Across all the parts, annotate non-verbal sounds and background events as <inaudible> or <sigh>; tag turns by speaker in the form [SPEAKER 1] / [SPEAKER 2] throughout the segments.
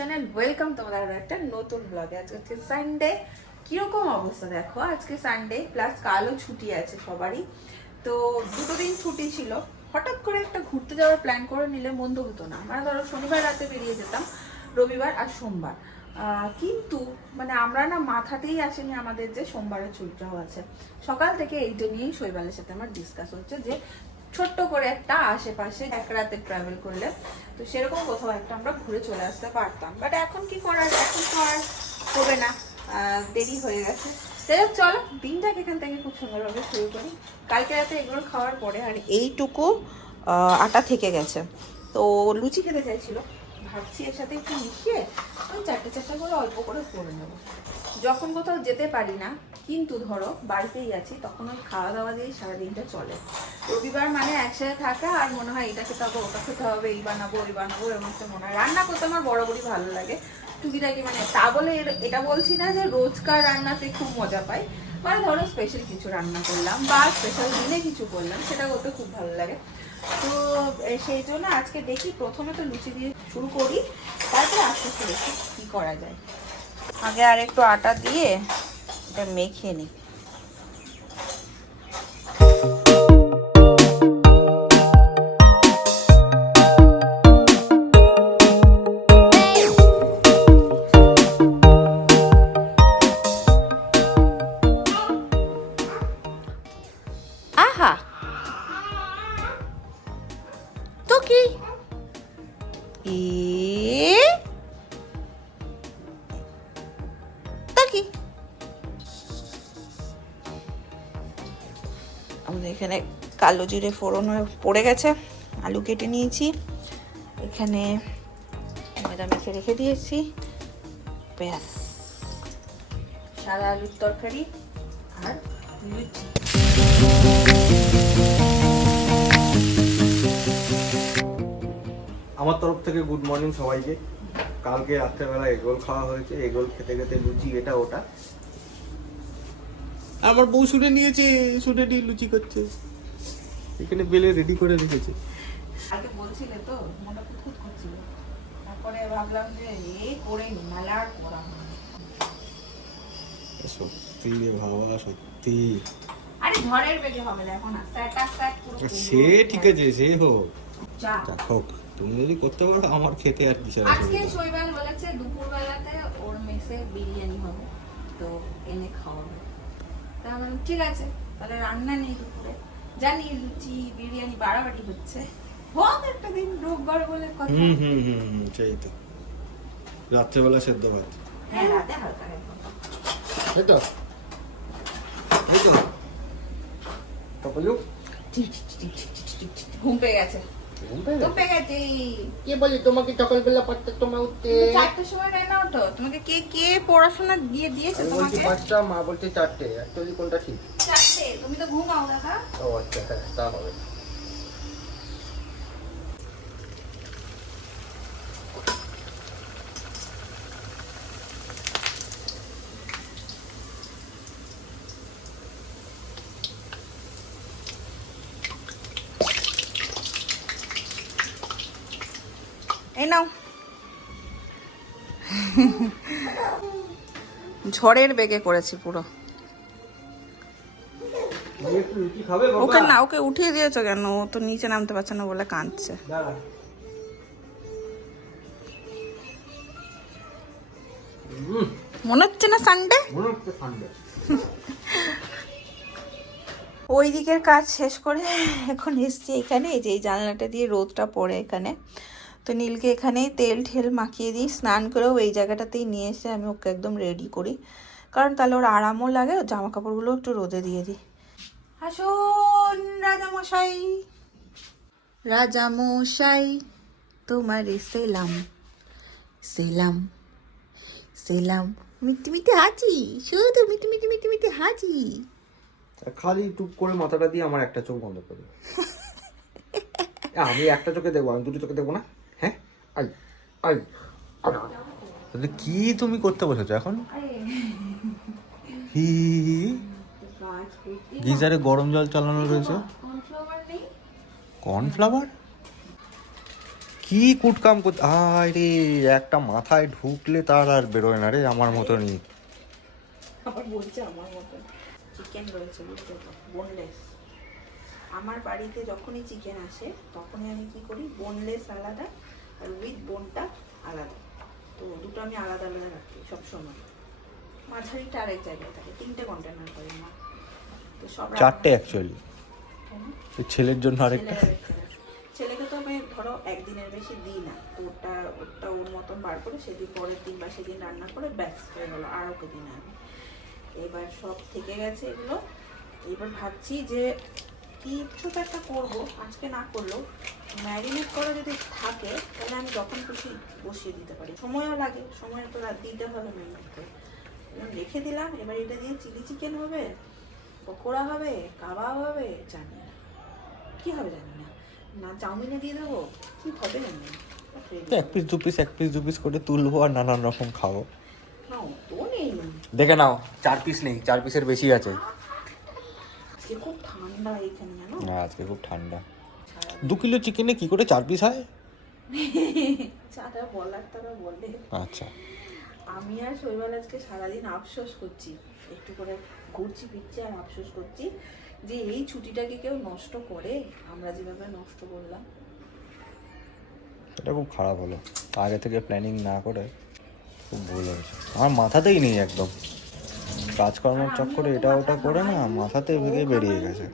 [SPEAKER 1] Channel welcome তোমাদের একটা নতুন ব্লগে আজকে হচ্ছে সানডে কীরকম অবস্থা দেখো? আজকে সানডে প্লাস কালও ছুটি আছে সবারই। তো দুটো দিন ছুটি ছিল। হঠাৎ করে একটা ঘুরতে যাওয়ার প্ল্যান করে নিলে মন্দ হতো না। মানে ধরো শনিবার রাতে বেরিয়ে যেতাম, রবিবার আর সোমবার। কিন্তু মানে আমরা না মাথাতেই আসেনি আমাদের যে সোমবারের ছুটিটাও আছে। সকাল থেকে এইটা নিয়েই শৈবালের সাথে আমার ডিসকাস হচ্ছে যে ছোট্ট করে একটা আশেপাশে এক রাতে ট্রাভেল করলে, তো সেরকম কোথাও একটা আমরা ঘুরে চলে আসতে পারতাম। বাট এখন কি করার, এখন তো আর হবে না দেরি হয়ে গেছে। যাই হোক, চলো, দিনটাকে এখান থেকে খুব সুন্দরভাবে শুরু করি। কালকে রাতে এগুলো খাওয়ার পরে আর এইটুকু আটা থেকে গেছে। তো লুচি খেতে চাইছিল। ভাবছি এর সাথে একটু মিশিয়ে ওই চারটে চারটে করে অল্প করে করে নেব। যখন কোথাও যেতে পারি না, কিন্তু ধরো বাড়িতেই আছি, তখন ওই খাওয়া দাওয়া দিয়েই সারাদিনটা চলে। রবিবার মানে একসাথে থাকা আর মনে হয় এটা খেতে হবে, ওটা খেতে হবে, এই বানাবো, ওই বানাবো এর মধ্যে মনে হয়। রান্না করতে আমার বরাবরই ভালো লাগে। টুকিটাকি মানে তা বলে এটা বলছি না যে রোজকার রান্নাতে খুব মজা পাই। মানে ধরো স্পেশাল কিছু রান্না করলাম বা স্পেশাল দিনে কিছু করলাম, সেটা করতে খুব ভালো লাগে। তো সেই জন্য আজকে দেখি প্রথমে তো লুচি দিয়ে শুরু করি, তারপরে আস্তে আস্তে দেখি কী করা যায়। আগে আর একটু আটা দিয়ে এটা মেখে নিই। এখানে কালো জিরে ফোড়ন পড়ে গেছে। আলু কেটে নিয়েছি। এখানে ময়দা মেখে রেখে দিয়েছি। ব্যাস। সাদা আলুর তরকারি আর লুচি।
[SPEAKER 2] আমার তরফ থেকে গুড মর্নিং সবাইকে। কালকে রাত্রেবেলা এগরোল খাওয়া হয়েছে। এগরোল খেতে খেতে লুচি এটা ওটা। আমার বউ শুনে নিয়েছে শুনে নিয়ে লুচি করছে। এখানে বেলে রেডি করে রেখেছে।
[SPEAKER 1] আগে বলছিলে তো মনটা খুঁতখুত করছিল। তারপরে ভাবলাম যে এ করে নাহলে করা
[SPEAKER 2] সত্যি রে বাবা সত্যি।
[SPEAKER 1] আরে ঝড়ের বেগে হবে না এখন স্যাট স্যাট পুরো
[SPEAKER 2] সে ঠিক আছে সে হোক।
[SPEAKER 1] যা।
[SPEAKER 2] হোক তুমি যদি করতে পারো আমার খেতে আর কিসের
[SPEAKER 1] আজকে শৈবাল বলেছে দুপুরবেলাতে ওর মেসে বিরিয়ানি হবে তো এনে খাওয়াবে। তা আমি ঠিক আছে তাহলে রান্না নেই দুপুরে জানি লুচি বিরিয়ানি বাড়াবাড়ি হচ্ছে হোক একটা দিন রোববার বলে কথা
[SPEAKER 2] হুম হুম হুম সেই তো রাত্রেবেলা সেদ্ধ ভাত
[SPEAKER 1] হ্যাঁ রাতে হালকা।
[SPEAKER 2] তাই তো তো কপালু
[SPEAKER 1] ঘুম পেয়ে গেছে ঘুম পেয়ে গেছে
[SPEAKER 2] কে বলে তোমাকে সকালবেলা সময় উঠতে?
[SPEAKER 1] চারটের সময় নেয় না ওঠো তোমাকে কে কে পড়াশোনা দিয়ে দিয়েছে
[SPEAKER 2] বলছি
[SPEAKER 1] তোমাকে?
[SPEAKER 2] পাঁচটা মা বলছে চারটে। অ্যাকচুয়ালি কোনটা ঠিক?
[SPEAKER 1] চারটে। তুমি তো ঘুমাও দেখা
[SPEAKER 2] ও আচ্ছা হ্যাঁ তা হবে।
[SPEAKER 1] এই নাও। ঝড়ের বেগে করেছি পুরো। ওকে না ওকে উঠিয়ে দিয়েছ কেন? ও তো নিচে নামতে পারছে না বলে কাঁদছে। মনে হচ্ছে না সানডে
[SPEAKER 2] মনে হচ্ছে ঠান্ডা <laughs>
[SPEAKER 1] ওই দিকের কাজ শেষ করে <laughs> এখন এসছি এখানে। এই যে এই জানলাটা দিয়ে রোদটা পড়ে এখানে। তো নীলকে এখানেই তেল ঠেল মাখিয়ে দিই। স্নান করেও এই জায়গাটাতেই নিয়ে এসে আমি ওকে একদম রেডি করি। কারণ তাহলে ওর আরামও লাগে জামা কাপড়গুলো একটু রোদে দিয়ে দিই। আসুন রাজামশাই। রাজামশাই, তোমার সেলাম। সেলাম। সেলাম। মিটি মিটি হাজি শুধু মিটি মিটি মিটি মিটি হাজি
[SPEAKER 2] খালি টুক করে মাথাটা দিয়ে আমার একটা চোখ বন্ধ করে আমি একটা চোখে দেখব আমি দুটো চোখে দেখব না? হ্যাঁ? আই আই তাহলে কি তুমি করতে বসেছো এখন? হি গিজারে গরম জল চালানো রয়েছে।
[SPEAKER 1] কর্নফ্লাওয়ার? নেই
[SPEAKER 2] কর্নফ্লাওয়ার কি কুটকাম করতে আরে একটা মাথায় ঢুকলে তার আর বেরোয় না রে আমার মতনই।
[SPEAKER 1] আবার বলছে আমার মতন চিকেন রয়েছে বুঝতে তো বোনলেস আমার বাড়িতে যখনই চিকেন আসে তখনই আমি কি করি? বোনলেস আলাদা আর উইথ বোনটা আলাদা। তো দুটো আমি আলাদা আলাদা রাখি সবসময়। মাঝারিটা আরেক জায়গায় থাকে তিনটে কন্টেনার করি মা তো সব
[SPEAKER 2] চারটে অ্যাকচুয়ালি? ছেলের জন্য আরেকটা।
[SPEAKER 1] ছেলেকে তো আমি ধরো একদিনের বেশি দিই না তো ওটা ওটা ওর মতন বার করে সেদিন পরের দিন বা সেদিন রান্না করে ব্যাস হয়ে গেলো আর ওকে দিন আমি। এবার সব থেকে গেছে এগুলো। এবার ভাবছি যে কিছু তো একটা করব আজকে না করলেও। ম্যারিনেট করা যদি থাকে তাহলে আমি যখন খুশি বসিয়ে দিতে পারি। সময়ও লাগে সময় তো দিতে হবে ম্যারিনেট করে। রেখে দিলাম এবার এটা দিয়ে চিলি চিকেন হবে পকোড়া হবে কাবাব হবে জানি না। কি হবে জানি না। না চাউমিনে দিয়ে দেবো কি হবে জানি না।
[SPEAKER 2] এক পিস দু পিস এক পিস দু পিস করে তুলবো আর নানান রকম খাব।
[SPEAKER 1] না
[SPEAKER 2] দেখে নাও চার পিস নেই চার পিসের বেশি আছে।
[SPEAKER 1] আজকে খুব ঠান্ডা এখানে জানো?
[SPEAKER 2] না আজকে খুব ঠান্ডা। দু কিলো চিকেনে কি করে চার পিস হয়? <laughs>
[SPEAKER 1] যারা বলার তারা বলে।
[SPEAKER 2] আচ্ছা।
[SPEAKER 1] আমি আর শৈবাল আজকে সারাদিন আফসোস করছি একটু করে ঘুরছি ফিরছি আর আফসোস করছি যে এই ছুটিটাকে কেউ নষ্ট করে আমরা যেভাবে নষ্ট করলাম।
[SPEAKER 2] এটা খুব খারাপ হলো। আগে থেকে প্ল্যানিং না করে খুব ভুল হয়েছে। আমার মাথাতেই নেই একদম। কাজকর্মের চক্করে এটা ওটা করে না মাথাতে ভেঙে বেরিয়ে গেছে।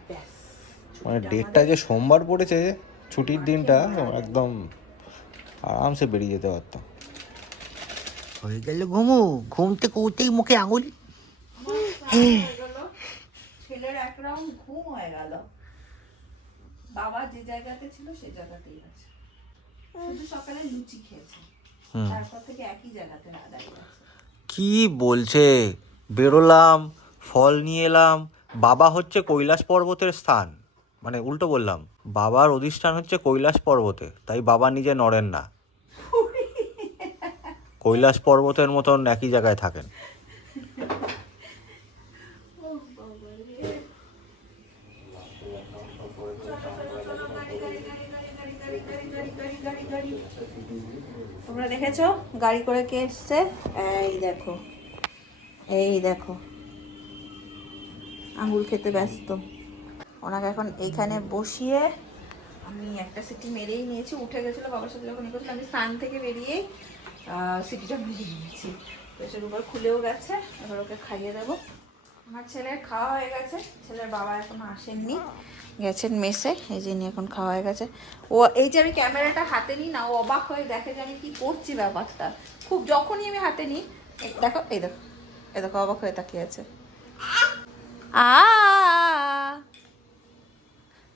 [SPEAKER 2] মানে ডেটটা যে সোমবার পড়েছে ছুটির দিনটা একদম আরামসে বেরিয়ে যেতে পারতাম।
[SPEAKER 3] হয়ে গেল ঘুমু ঘুম থেকে উঠেই মুখে আঙুল।
[SPEAKER 1] ছেলের এক রাউন্ড ঘুম হয়ে গেল। বাবা যে জায়গাতে ছিল সেই জায়গাতেই আছে। শুধু সকালে লুচি খেয়েছে। তারপর থেকে একই জায়গাতে না দাঁড়িয়ে আছে।
[SPEAKER 2] কি বলছে? বেরোলাম ফল নিয়ে এলাম। বাবা হচ্ছে কৈলাস পর্বতের স্থান। মানে উল্টো বললাম বাবার অধিষ্ঠান হচ্ছে কৈলাস পর্বতে তাই বাবা নিজে নড়েন না। কৈলাস পর্বতের মতন একই জায়গায় থাকেন।
[SPEAKER 1] তোমরা দেখেছ? গাড়ি করে কে এসছে? এই দেখো। এই দেখো। আঙ্গুল খেতে ব্যস্ত। ওনাকে এখন এইখানে বসিয়ে আমি একটা সিটি মেরেই নিয়েছি। উঠে গেছিল বাবার সাথে যখন করছিলাম আমি স্নান থেকে বেরিয়েই সিটিটা মেরে নিয়েছি প্রেশার কুকার খুলেও গেছে। এবার ওকে খাইয়ে দেবো। আমার ছেলের খাওয়া হয়ে গেছে। ছেলের বাবা এখনও আসেননি। গেছেন মেসে, এই যে নিয়ে এখন খাওয়া হয়ে গেছে। ও, এই যে আমি ক্যামেরাটা হাতে নিই না, ও অবাক হয়ে দেখে যে আমি কি করছি ব্যাপারটা। খুব যখনই আমি হাতে নিই দেখো, এই দেখো এই দেখো, অবাক হয়ে তাকিয়ে আছে। আ!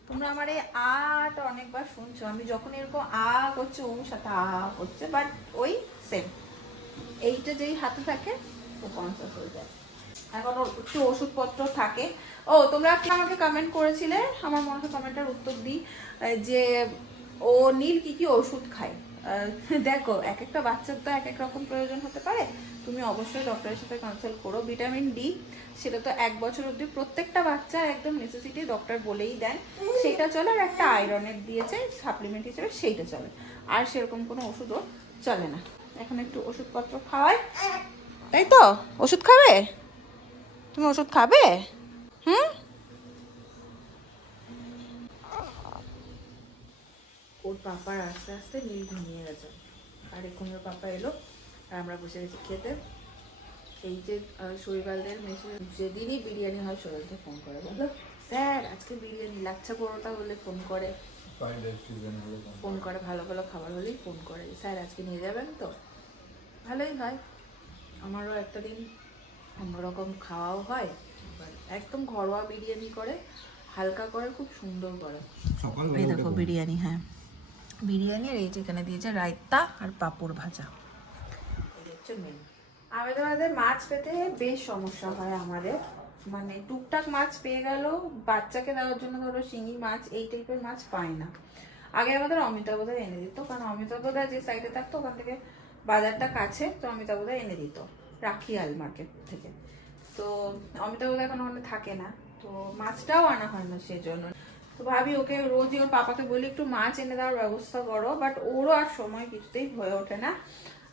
[SPEAKER 1] তোমরা আমার এই আটা অনেকবার শুনছো, আমি যখন এরকম আ করছে, ওর সাথে আ করছে বাট ওই সেম এইটা যেই হাতে থাকে, ও কনসাস হয়ে যায়। এখন একটু ওষুধপত্র থাকে। ও, তোমরা আমাকে কমেন্ট করেছিলে? আমার মনে হয় কমেন্টের উত্তর দিই। যে ও নীল কি কি ওষুধ খায়? দেখো এক একটা বাচ্চার তো এক এক রকম প্রয়োজন হতে পারে। তুমি অবশ্যই ডক্টরের সাথে কনসাল্ট করো। ভিটামিন ডি সেটা তো এক বছর অবধি প্রত্যেকটা বাচ্চা একদম নেসেসিটি ডক্টর বলেই দেন। সেটা চলে আর একটা আয়রনের দিয়েছে সাপ্লিমেন্ট হিসেবে সেইটা চলে। আর সেরকম কোনো ওষুধও চলে না। এখন একটু ওষুধপত্র খাওয়াই। তাই তো? ওষুধ খাবে? তুমি ওষুধ খাবে? হুম? ওর পাপার আস্তে আস্তে নীল ঘুমিয়ে গেছে। আর এখন ওর পাপা এলো আর আমরা বসে গেছি খেতে। এই যে শৈবালদের মেসে যেদিনই বিরিয়ানি হয় শৈবালকে ফোন করে বলো। স্যার আজকে বিরিয়ানি লাচ্ছা পরোটা হলে ফোন করে। ফোন করে ভালো ভালো খাবার হলেই ফোন করে। স্যার আজকে নিয়ে যাবেন তো? ভালোই হয়। আমারও একটা দিন অন্যরকম খাওয়াও হয় একদম ঘরোয়া বিরিয়ানি করে হালকা করে খুব সুন্দর করে। এই দেখো বিরিয়ানি হ্যাঁ। বিরিয়ানি আর এই যেখানে দিয়েছে রায়তা আর পাঁপড় ভাজা। মেনু আমেদাবাদে মাছ পেতে বেশ সমস্যা হয় আমাদের। মানে টুকটাক মাছ পেয়ে গেল বাচ্চাকে দেওয়ার জন্য ধরো শিঙি মাছ এই টাইপের মাছ পায় না। আগে আমাদের অমিতাবোধা এনে দিত কারণ অমিতাবোধা যে সাইডে থাকতো ওখান থেকে বাজারটা কাছে তো অমিতাবোধা এনে দিত। রাখিয়াল মার্কেট থেকে। তো অমিতাভ এখন ওখানে থাকে না, তো মাছটাও আনা হয় না সেজন্য। তো ভাবি ওকে রোজই ওর পাপাকে বলি, একটু মাছ এনে দেওয়ার ব্যবস্থা করো। বাট ওরও আর সময় কিছুতেই হয়ে ওঠে না।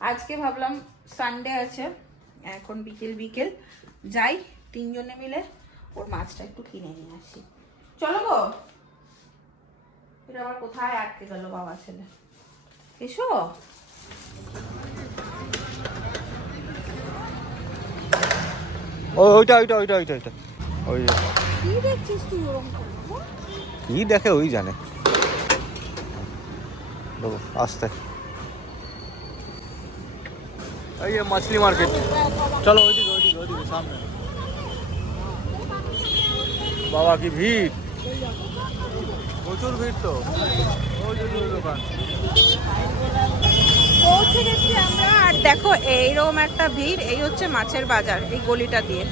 [SPEAKER 1] আজকে ভাবলাম সানডে আছে, এখন বিকেল বিকেল। যাই, তিনজনে মিলে ওর মাছটা একটু কিনে নিয়ে আসি। চলো গো। এটা আবার কোথায় আটকে গেল বাবা ছেলে? এসো।
[SPEAKER 2] ওইটা ওইটা ওইটা ওইটা ওইটা। ওই
[SPEAKER 1] কি
[SPEAKER 2] দেখে ওই জানে। আস্তে। এই যে মাছলি মার্কেট। চলো ওইদিকে ওইদিকে ওইদিকে সামনে। বাবা কি ভিড়? প্রচুর ভিড় তো। ওই দোকান।
[SPEAKER 1] পৌঁছে গেছি আমরা। আর দেখো, এইরকম একটা ভিড়, এই হচ্ছে মাছের বাজার, এই গলিটা দিয়ে।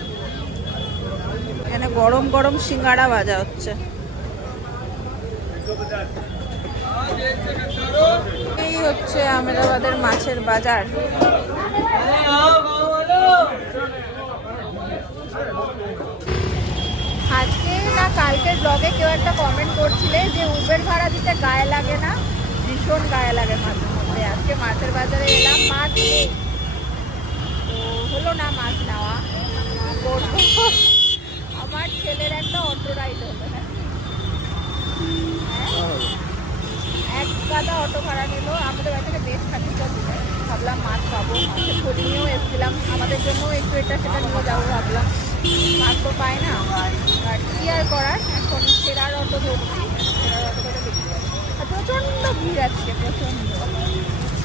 [SPEAKER 1] এখানে গরম গরম সিঙ্গাড়া ভাজা হচ্ছে। এই হচ্ছে আহমেদাবাদের মাছের বাজার। আজকে না, কালকের ব্লগে কেউ একটা কমেন্ট করছিলে যে, উবের ভাড়া দিতে গায়ে লাগে না? ভীষণ গায়ে লাগে মাঝে মধ্যে আজকে মাছের বাজারে এলাম, মাছ নেই। তো হলো না মাছ নেওয়া। করব? আমার ছেলের একটা অটো রাইড হলো হ্যাঁ? এক গাদা অটো ভাড়া নিল, আমাদের বাড়ি বেশ খানিকটা দূরে ভাবলাম মাছ পাবো, মাছের খড়ি নিয়েও এসেছিলাম। আমাদের জন্য একটু এটা সেটা নিয়ে যাব ভাবলাম। মাছ তো পাই না। আর কি আর করার? এখন ফেরার অটো ধরছি ফেরার অটো আর প্রচণ্ড ভিড় আজকে, প্রচণ্ড।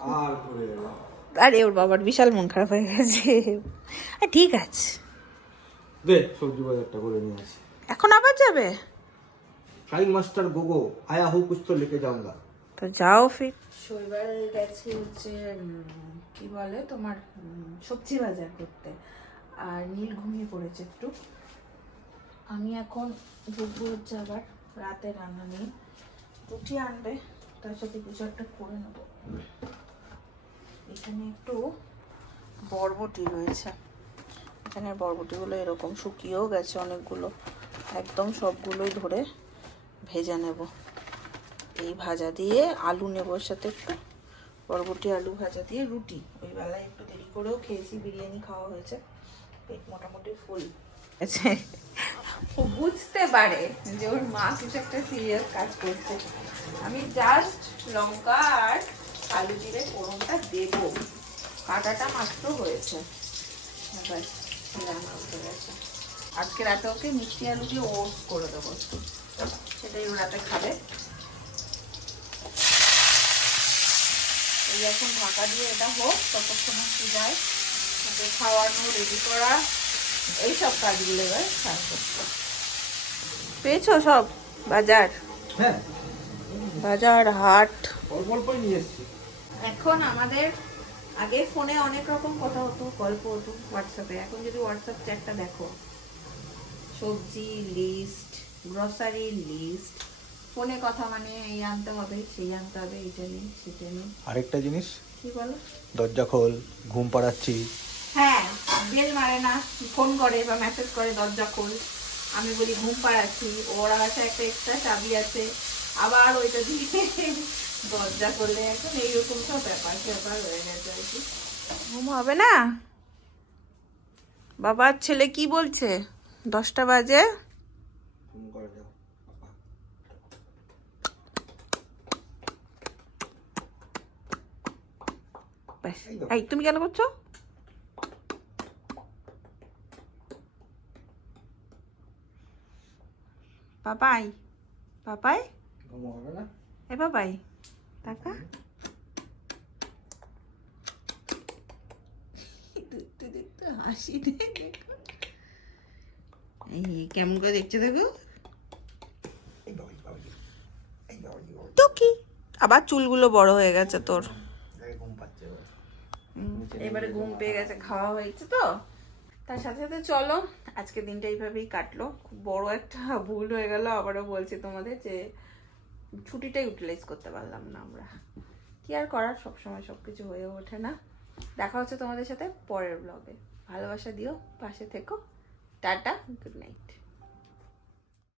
[SPEAKER 1] আর আরে ওর বাবার বিশাল মন খারাপ হয়ে গেছে। ঠিক আছে।
[SPEAKER 2] দে সবজি বাজারটা করে নিয়ে আসি।
[SPEAKER 1] এখন আবার যাবে?
[SPEAKER 2] ফ্লাইং মাস্টার গোগো আয়া হু কুছ তো লেকে যাऊंगा
[SPEAKER 1] তো যাও ফির। শৈবাল গেছে হচ্ছে কি বলে তোমার সবজি বাজার করতে। আর নীল ঘুমিয়ে পড়েছে একটু। আমি এখন ঢুকবো হচ্ছে আবার রাতে রান্না নেই। রুটি আনবে তার সাথে কিছু একটা করে নেব। এখানে একটু বরবটি রয়েছে। এখানে বরবটিগুলো এরকম শুকিয়েও গেছে অনেকগুলো। একদম সবগুলোই ধরে ভেজে নেব। এই ভাজা দিয়ে আলু নেব এর সাথে একটু। বরবটি আলু ভাজা দিয়ে রুটি। ওই বেলায় একটু দেরি করেও খেয়েছি বিরিয়ানি খাওয়া হয়েছে। পেট মোটামুটি ফুল। আছে ও বুঝতে পারে যে ওর মা কিছু একটা সিরিয়াস কাজ করছে। আমি জাস্ট লঙ্কা আর আলু জিরে ফোড়নটা দেবো। কাটাটা মাত্র হয়েছে। আজকে রাতে ওকে মিষ্টি আলু দিয়ে ওটস করে দেবো সেটাই ও রাতে খাবে। এই এখন ঢাকা দিয়ে এটা হোক ততক্ষণ একটু যায়। ওকে খাওয়ানো রেডি করা এইসব কাজগুলো এবার করতে পেয়েছ সব? বাজার?
[SPEAKER 2] হ্যাঁ।
[SPEAKER 1] বাজার হাট?
[SPEAKER 2] অল্প অল্পই নিয়ে এসেছি।
[SPEAKER 1] এখন আমাদের আগে ফোনে অনেক রকম কথা হতো গল্প হতো হোয়াটসঅ্যাপে। এখন যদি হোয়াটসঅ্যাপ চ্যাটটা দেখো সবজি লিস্ট গ্রসারি লিস্ট ফোনে কথা মানে এই আনতে হবে সেই আনতে হবে এটা নেই সেটা নেই।
[SPEAKER 2] আরেকটা জিনিস?
[SPEAKER 1] কি বলো?
[SPEAKER 2] দরজা খোল ঘুম পাড়াচ্ছি।
[SPEAKER 1] হ্যাঁ বেল মারে না ফোন করে বা মেসেজ করে দরজা খোল। আমি বলি ঘুম পাড়াচ্ছি। ওরা কাছে একটা এক্সট্রা চাবি আছে। আবার ওইটা দিয়ে দরজা করলে এখন এইরকম সব ব্যাপার ব্যাপার হয়ে গেছে আর কি। ঘুম হবে না? বাবার ছেলে কি বলছে? দশটা বাজে? এই তুমি কেন করছ? পাপাই পাপাই এ পাপাই টাকা? দেখতে কেমন করে দেখছ আবার চুলগুলো বড় হয়ে গেছে তোর। এবারে ঘুম পেয়ে গেছে, খাওয়া হয়েছে তো। তার সাথে সাথে চলো, আজকে দিনটা এইভাবেই কাটলো। খুব বড় একটা ভুল হয়ে গেল, আবারও বলছি তোমাদের যে ছুটিটা ইউটিলাইজ করতে পারলাম না আমরা। কি আর করার? সবসময় সব কিছু হয়ে ওঠে না। দেখা হচ্ছে তোমাদের সাথে পরের ব্লগে ভালোবাসা দিও, পাশে থেকো। Tata good night